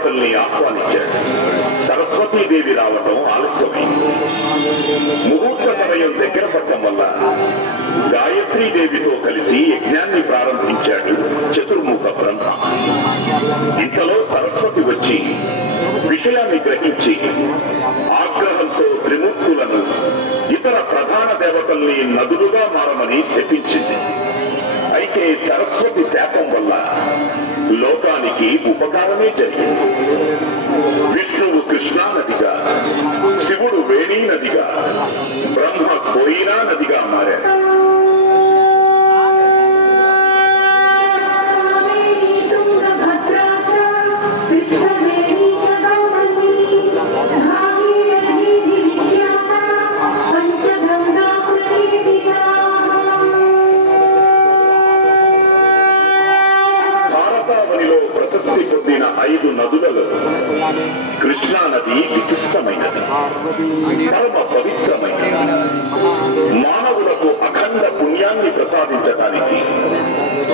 దేవతల్ని ఆహ్వానించాడు. సరస్వతీదేవి రావటం ఆలస్యమైంది. ముహూర్త సమయం దగ్గర పడటం వల్ల గాయత్రీదేవితో కలిసి యజ్ఞాన్ని ప్రారంభించాడు చతుర్ముఖ బ్రహ్మ. ఇంతలో సరస్వతి వచ్చి విషయాన్ని గ్రహించి ఆగ్రహంతో త్రిమూర్తులను ఇతర ప్రధాన దేవతల్ని నదులుగా మారమని శపించింది. అయితే సరస్వతి శాపం వల్ల లోకానికి ఉపకారమే జరిగింది. విష్ణువు కృష్ణా నదిగా, శివుడు వేణీ నదిగా, బ్రహ్మ కోయినా నదిగా మారాడు. ప్రశస్తి పొందిన 5 నదులలో కృష్ణా నది విశిష్టమైనది, పరమ పవిత్రమైనది. మానవులకు అఖండ పుణ్యాన్ని ప్రసాదించడానికి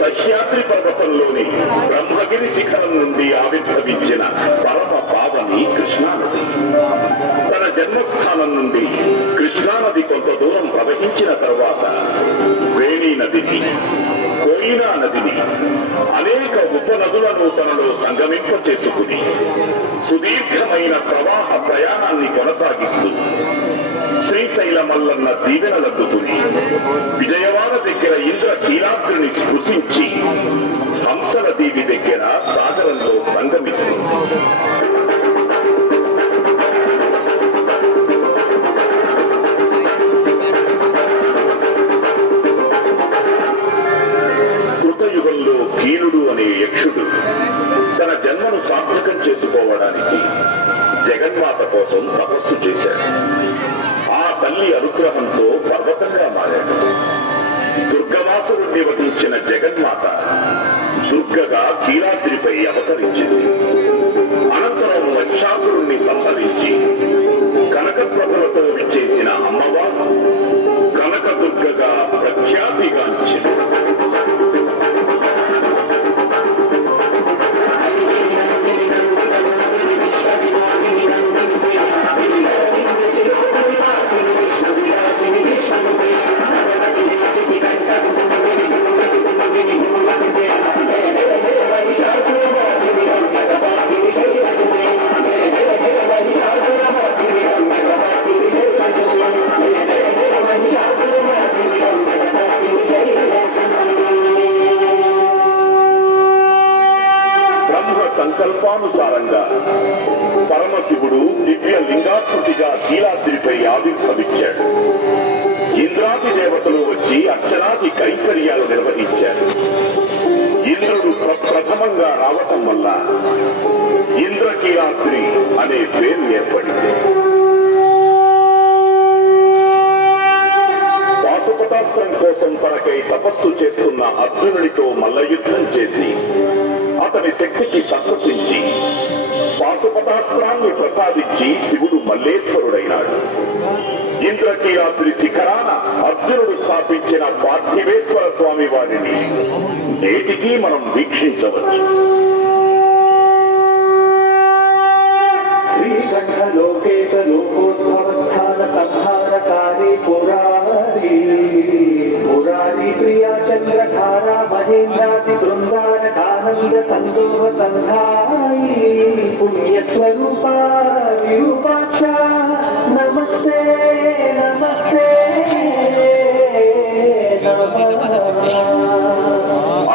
సహ్యాద్రి పర్వతంలోని బ్రహ్మగిరి శిఖరం నుండి ఆవిర్భవించిన పరమ పావని కృష్ణా నది. తన జన్మస్థానం నుండి కృష్ణానది కొంత దూరం ప్రవహించిన తరువాత వేణీ నదిని, కోయినా నదిని, అనేక ఉపనదులను తనలో సంగమింప చేసుకుని సుదీర్ఘమైన ప్రవాహ ప్రయాణాన్ని కొనసాగిస్తూ శ్రీశైల మల్లన్న దీవెనలద్దుకుని విజయవాడ దగ్గర ఇంద్రకీలాద్రిని స్పృశించి హంసల దేవి దగ్గర సాగరంలో సంగమిస్తుంది. కృతయుగంలో కీలుడు అనే యక్షుడు తన జన్మను సార్థకం చేసుకోవడానికి జగన్మాత కోసం తపస్సు చేశాడు. ఆ తల్లి అనుగ్రహంతో పర్వతంగా మారాడు. దుర్గవాసురుణ్ణి వధించిన జగన్మాత దుర్గగా కీలాద్రిపై అవతరించింది. అనంతరం మహిషాసురుణ్ణి సంహరించి కనకప్రభలతో విచ్చేసిన అమ్మవారు కనకదుర్గగా ప్రఖ్యాతిగాంచింది. సంకల్పానుసారంగా పరమశివుడు దివ్య లింగాకృతిగా కీలాద్రిపై ఆవిర్భవించాడు. ఇంద్రాది దేవతలు వచ్చి అర్చనాది కైంకర్యాలు నిర్వహించారు. ఇంద్రుడు ప్రథమంగా రావటం వల్ల ఇంద్రకీలాద్రి అనే పేరు ఏర్పడింది. పాశుపతాస్త్రం కోసం తనకై తపస్సు చేస్తున్న అర్జునుడితో మల్లయుద్ధం చేసి అతని శక్తికి సంతసించి పాశుపతాస్త్రాన్ని ప్రసాదించి శివుడు మల్లేశ్వరుడైనాడు. ఇంద్రకీలాద్రి శిఖరాన అర్జునుడు స్థాపించిన పార్థివేశ్వర స్వామి వారిని నేటికీ మనం వీక్షించవచ్చు. శ్రీకంఠ లోకేశ లోకోద్భవ స్థాన సంహారకారి పురారి పురారి ప్రియా చంద్రధారా మహేంద్రాది బృందాన కానంద సందోహ సంధాయి పుణ్యస్వరూపా విరూపాక్ష నమస్తే నమస్తే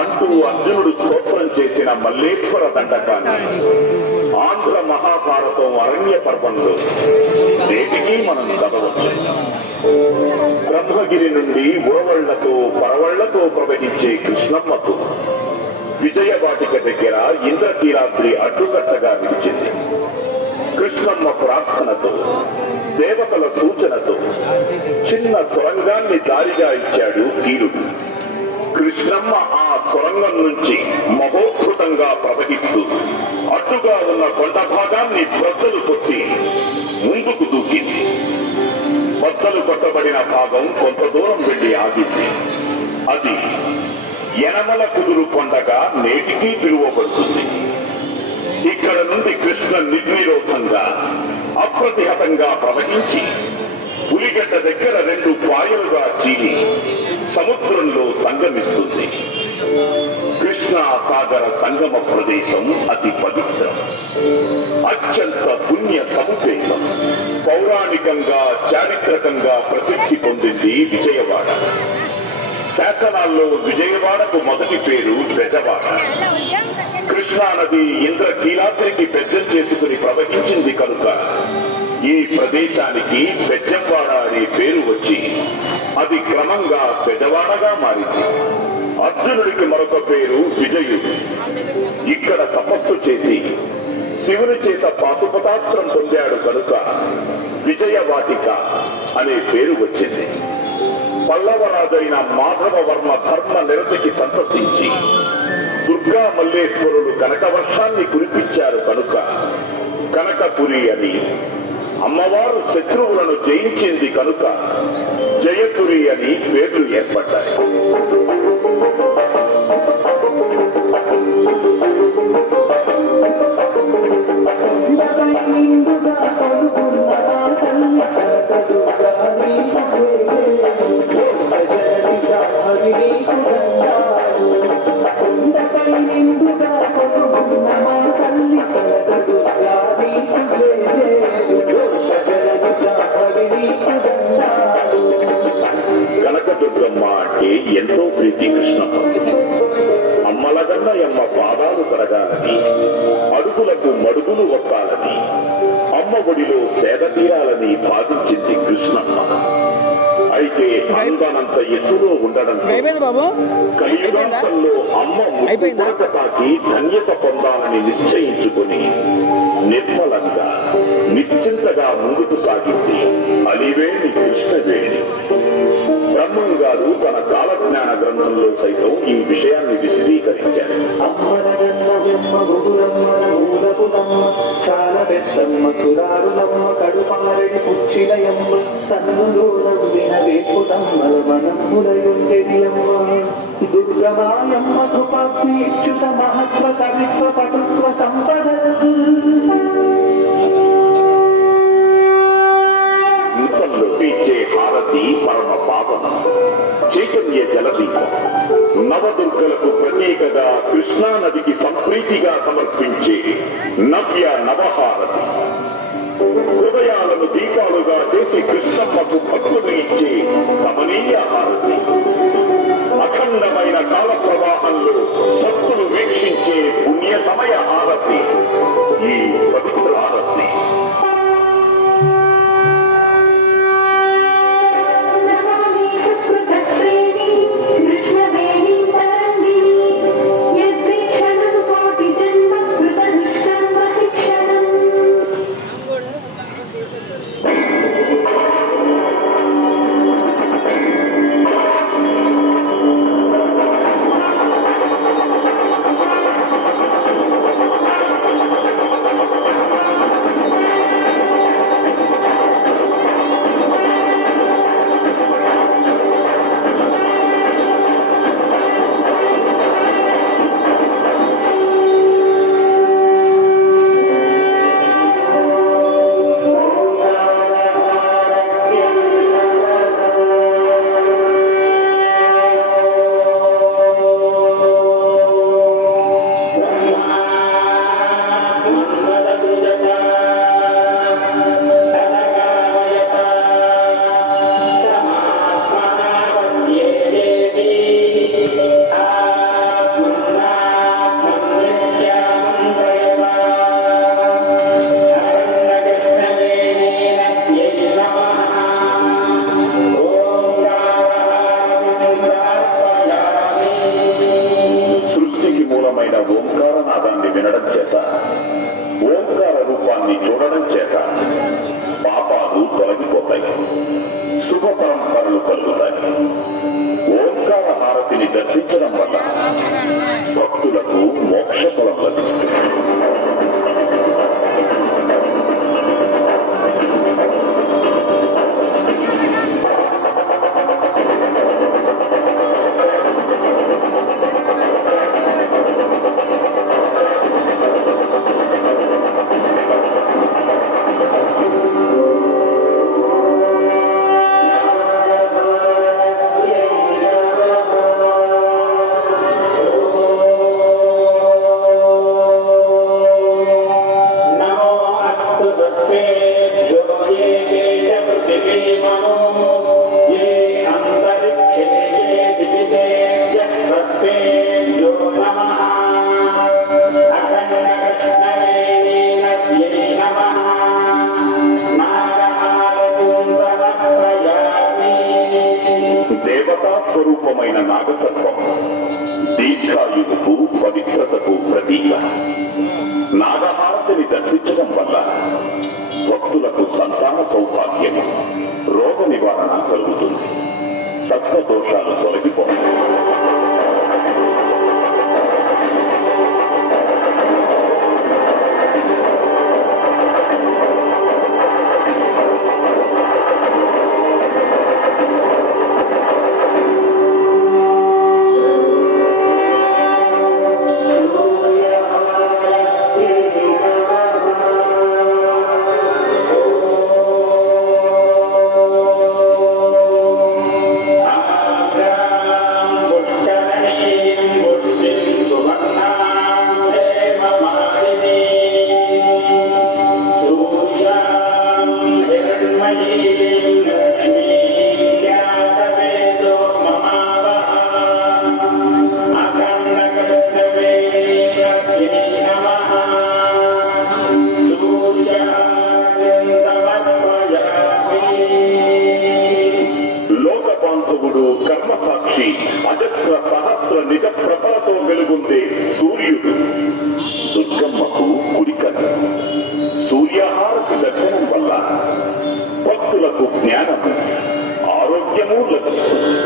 అంటూ అర్జునుడు స్తోత్రం చేసిన మల్లేశ్వర దండకాన్ని ఆంధ్ర మహాభారతం అరణ్య పర్వంలో నేటికీ మనం చదవచ్చు. బ్రహ్మగిరి నుండి ఉరవళ్లతో పరవళ్లతో ప్రవహించే కృష్ణమ్మకు విజయవాటిక దగ్గర ఇంద్రకీలాద్రి అడ్డుకట్టగా నిలిచింది. కృష్ణమ్మ ప్రార్థనతో, దేవతల సూచనతో చిన్న సొరంగాన్ని దారిగా ఇచ్చాడు కీలుడు. కృష్ణమ్మ ఆ సొరంగం నుంచి మహోద్ధృతంగా ప్రవహిస్తూ అడ్డుగా ఉన్న కొండ భాగాన్ని బద్దలు కొట్టి ముందుకు దూకింది. బద్దలు కొట్టబడిన భాగం కొంత దూరం వెళ్లి ఆగింది. అది యనమల కుదురు కొండగా నేటికీ పిలువబడుతుంది. ఇక్కడ నుండి కృష్ణ నిర్నిరోధంగా అప్రతిహతంగా ప్రవహించి పులిగడ్డ దగ్గర 2 పాయలుగా చీలి సముద్రంలో సంగమిస్తుంది. కృష్ణా సాగర సంగమ ప్రదేశం అతి పవిత్రం, అత్యంత పుణ్య సముపేతం. పౌరాణికంగా చారిత్రకంగా ప్రసిద్ధి పొందింది విజయవాడ. శాసనాల్లో విజయవాడకు మొదటి పేరు బెజవాడ. కృష్ణానది ఇంద్రకీలాద్రికి పెద్దం చేసుకుని ప్రవహించింది కనుక ఈ ప్రదేశానికి బెజ్జంవాడ అనే పేరు వచ్చి అది క్రమంగా బెజవాడగా మారింది. అర్జునుడికి మరొక పేరు విజయుడు. ఇక్కడ తపస్సు చేసి శివుని చేత పాశుపతాస్త్రం పొందాడు కనుక విజయవాటిక అనే పేరు వచ్చింది. పల్లవరాజైన మాధవవర్మ ధర్మ నిరతికి సంతసించి దుర్గా మల్లేశ్వరుడు కనకవర్షాన్ని కురిపించారు కనుక కనకపురి అని, అమ్మవారు శత్రువులను జయించింది కనుక జయపురి అని పేర్లు ఏర్పడ్డాయి. కనకదుర్గమ్మ అంటే ఎంతో ప్రీతి కృష్ణమ్మ. అమ్మలగన్నయమ్మ పాదాలు కడగాలని, అడుగులకు మడుగులు ఒక్కాలని, అమ్మ ఒడిలో సేద తీరాలని భావించింది కృష్ణమ్మ. అయితే అందనంత ఎత్తులో ఉండడంతో కలియుగాంతంలో అమ్మ ముద్దు తాకి ధన్యత పొందాలని నిశ్చయించుకుని నిర్మలంగా నిశ్చింతగా ముందుకు సాగింది అలివేణి కృష్ణవేణి. బ్రహ్మం గారు తన కాలజ్ఞాన గ్రంథంలో సైతం ఈ విషయాన్ని విశదీకరించారు. దుర్గమాయమ్మ సుపీక్షుత మహత్వ కవిత్వ పటుత్వ సంపద ఇచ్చే హారతి పరమ పావనం, చైతన్య జలదీపం. నవదుర్గలకు ప్రత్యేకగా కృష్ణా నదికి సంప్రీతిగా సమర్పించే నవ్య నవహారతి. హృదయాలను దీపాలుగా చేసి కృష్ణమ్మకు భక్తులు ఇచ్చే కమనీయ హారతి. అఖండమైన కాల ప్రవాహంలో భక్తులు వీక్షించే పుణ్య సమయ హారతి ఈ పవిత్ర హారతి. ఓంకారనాదాన్ని వినడం చేత, ఓంకార రూపాన్ని చూడడం చేత పాపాలు తొలగిపోతాయి, శుభ పరంపరలు కలుగుతాయి. ఓంకార హారతిని దర్శించడం వల్ల భక్తులకు మోక్ష ఫలం లభిస్తుంది. నాగసర్పం దీర్ఘాయువుకు పవిత్రతకు ప్రతీక. నాగహారతిని దర్శించడం వల్ల భక్తులకు సంతాన సౌభాగ్యం, రోగ నివారణ కలుగుతుంది, సత్వ దోషాలు తొలగిపోతాయి. కర్మసాక్షి అజస్ర సహస్ర నిజ ప్రభలతో వెలుగుందే సూర్యుడు. దుర్గమ్మకు కుడికన్ను. సూర్యహారతి దర్శనం వల్ల భక్తులకు జ్ఞానము, ఆరోగ్యము లభిస్తుంది.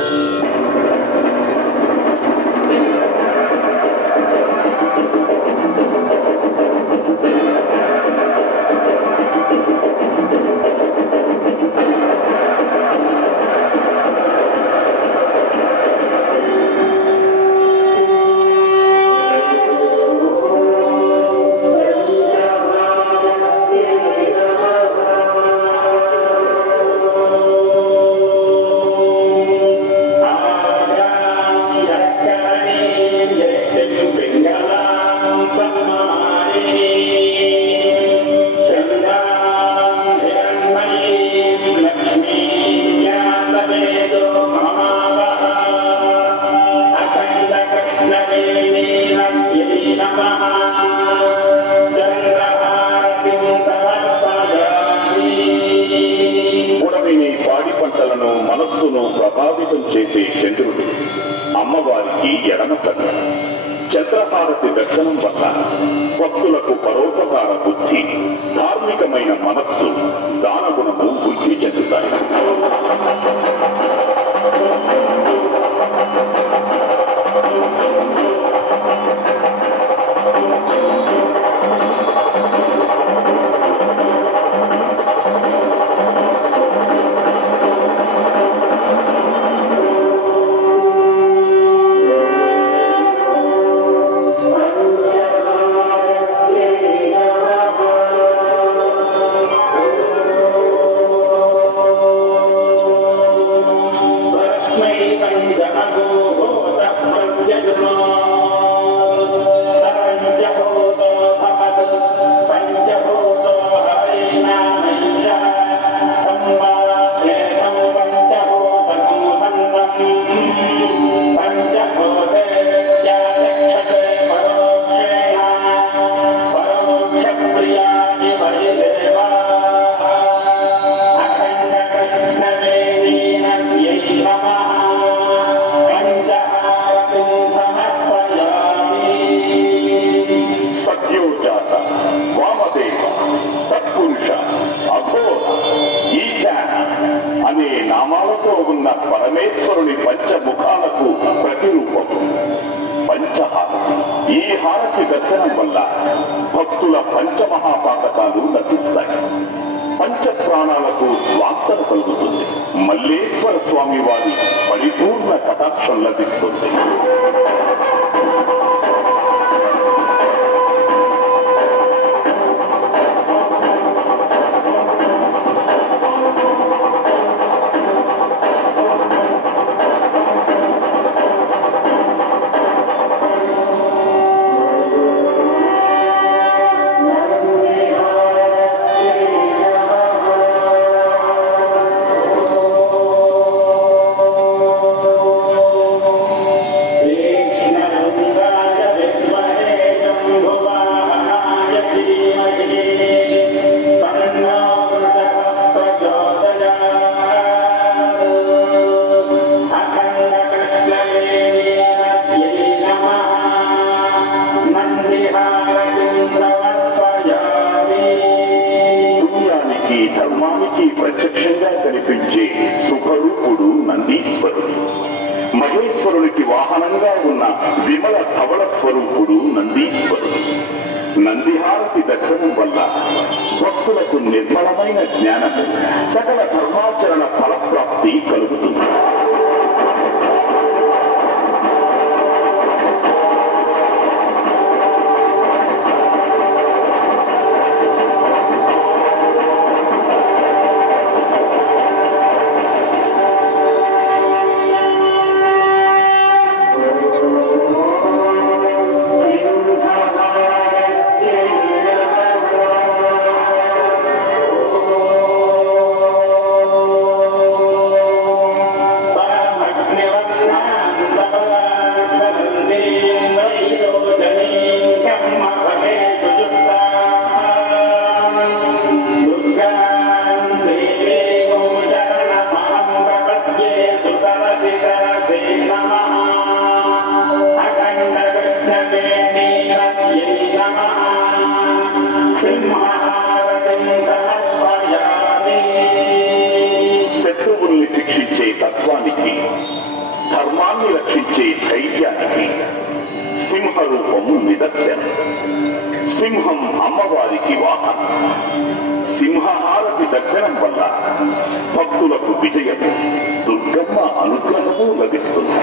మనస్సును ప్రభావితం చేసే చంద్రుడు అమ్మవారికి ఎడమ కన్ను. చంద్రహారతి దర్శనం వల్ల భక్తులకు పరోపకార బుద్ధి, ధార్మికమైన మనస్సు, దానగుణము వృద్ధి చెందుతాయి. అనే నామాలతో ఉన్న పరమేశ్వరుని పంచముఖాలకు ప్రతిరూపం పంచహారతి. ఈ హారతి దర్శనం వల్ల భక్తుల పంచమహాపాతకాలు నశిస్తాయి, పంచ ప్రాణాలకు స్వాంతన కలుగుతుంది, మల్లేశ్వర స్వామి వారి పరిపూర్ణ కటాక్షం లభిస్తుంది. Krishna సర్వానికి ప్రత్యక్షంగా కనిపించే సుఖరూపుడు నందీశ్వరుడు. మహేశ్వరునికి వాహనంగా ఉన్న విమల ధవళ స్వరూపుడు నందీశ్వరుడు. నందిహారతి దర్శనం వల్ల భక్తులకు నిర్మలమైన జ్ఞానము, సకల ధర్మాచరణ ఫలప్రాప్తి కలుగుతుంది. శత్రువుల్ని శిక్షించే తత్వానికి, ధర్మాన్ని రక్షించే ధైర్యానికి సింహరూపము నిదర్శనం. సింహం అమ్మవారికి వాహనం. సింహహారతి దర్శనం వల్ల భక్తులకు విజయము, దుర్గమ్మ అనుగ్రహము లభిస్తుంది.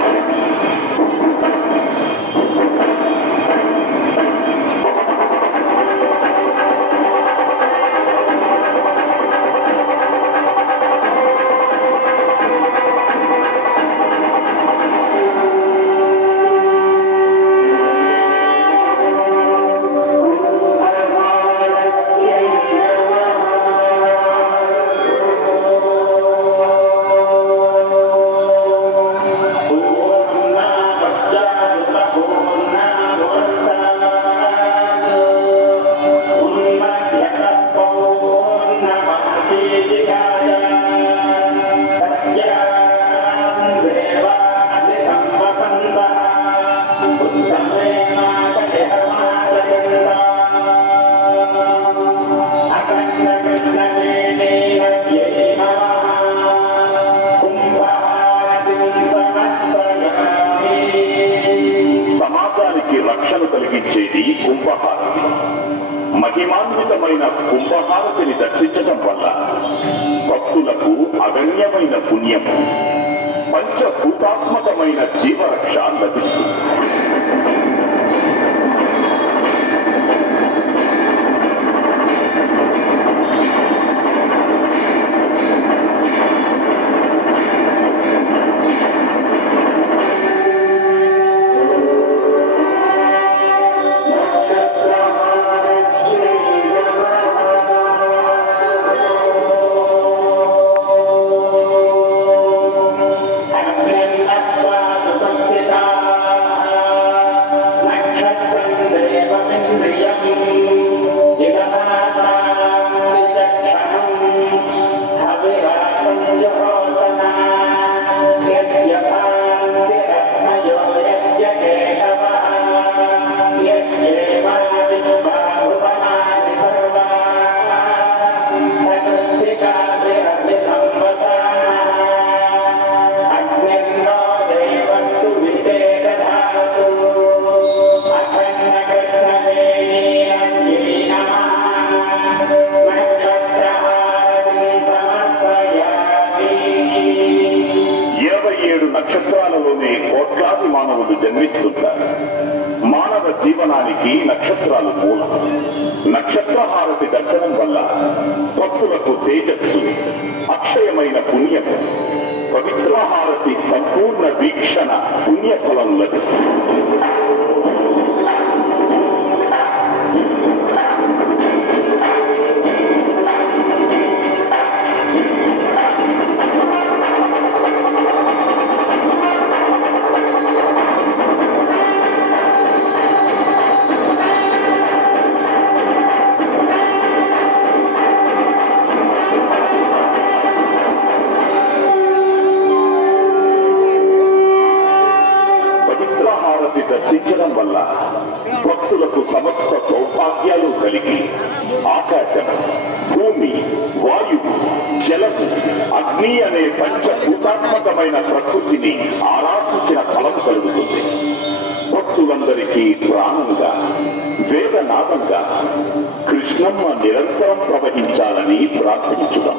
రక్షణ కలిగించేది కుంభహారతి. మహిమాన్వితమైన కుంభహారతిని దర్శించటం వల్ల భక్తులకు అగణ్యమైన పుణ్యము, పంచభూతాత్మకమైన జీవరక్ష లభిస్తుంది. నక్షత్రాలలోనే కోట్లాది మానవులు జన్మిస్తుంటారు. మానవ జీవనానికి నక్షత్రాలు మూలం. నక్షత్రహారతి దర్శనం వల్ల భక్తులకు తేజస్సు, అక్షయమైన పుణ్యము, పవిత్రహారతి సంపూర్ణ వీక్షణ పుణ్యఫలం లభిస్తుంది. దర్శించడం వల్ల భక్తులకు సమస్త సౌభాగ్యాలు కలిగి ఆకాశం, భూమి, వాయువు, జలము, అగ్ని అనే పంచభూతాత్మకమైన ప్రకృతిని ఆరాధించిన ఫలం కలుగుతుంది. భక్తులందరికీ ప్రాణంగా, వేదనాదంగా కృష్ణమ్మ నిరంతరం ప్రవహించాలని ప్రార్థించుదాం.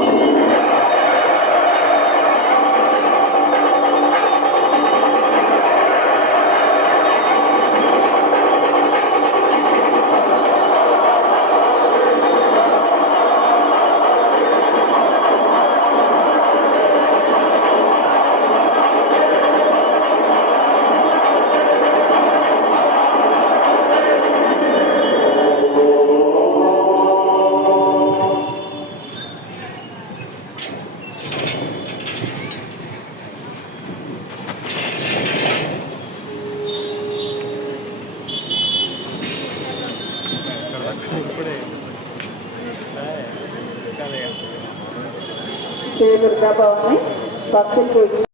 శ్రీ దుర్గా భవని భక్తులకి